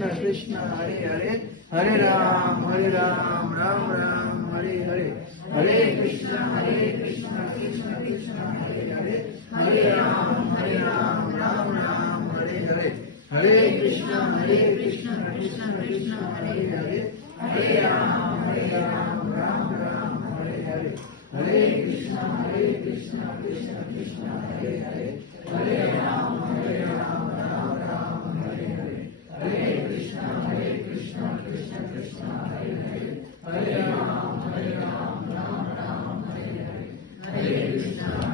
Krishna Krishna Hare Hare Hare Ram Ram Ram Hare Hare Hare Krishna Krishna Krishna Hare Hare Hare Ram Ram Ram Hare Hare Hare Krishna Krishna Krishna Hare Hare Hare Ram Ram Ram Hare Hare Hare Krishna Krishna Krishna Hare Hare Hare Ram Ram Ram Hare Hare Hare Krishna Krishna Krishna Hare Hare Hare Ram Ram Ram Hare Hare Hare Krishna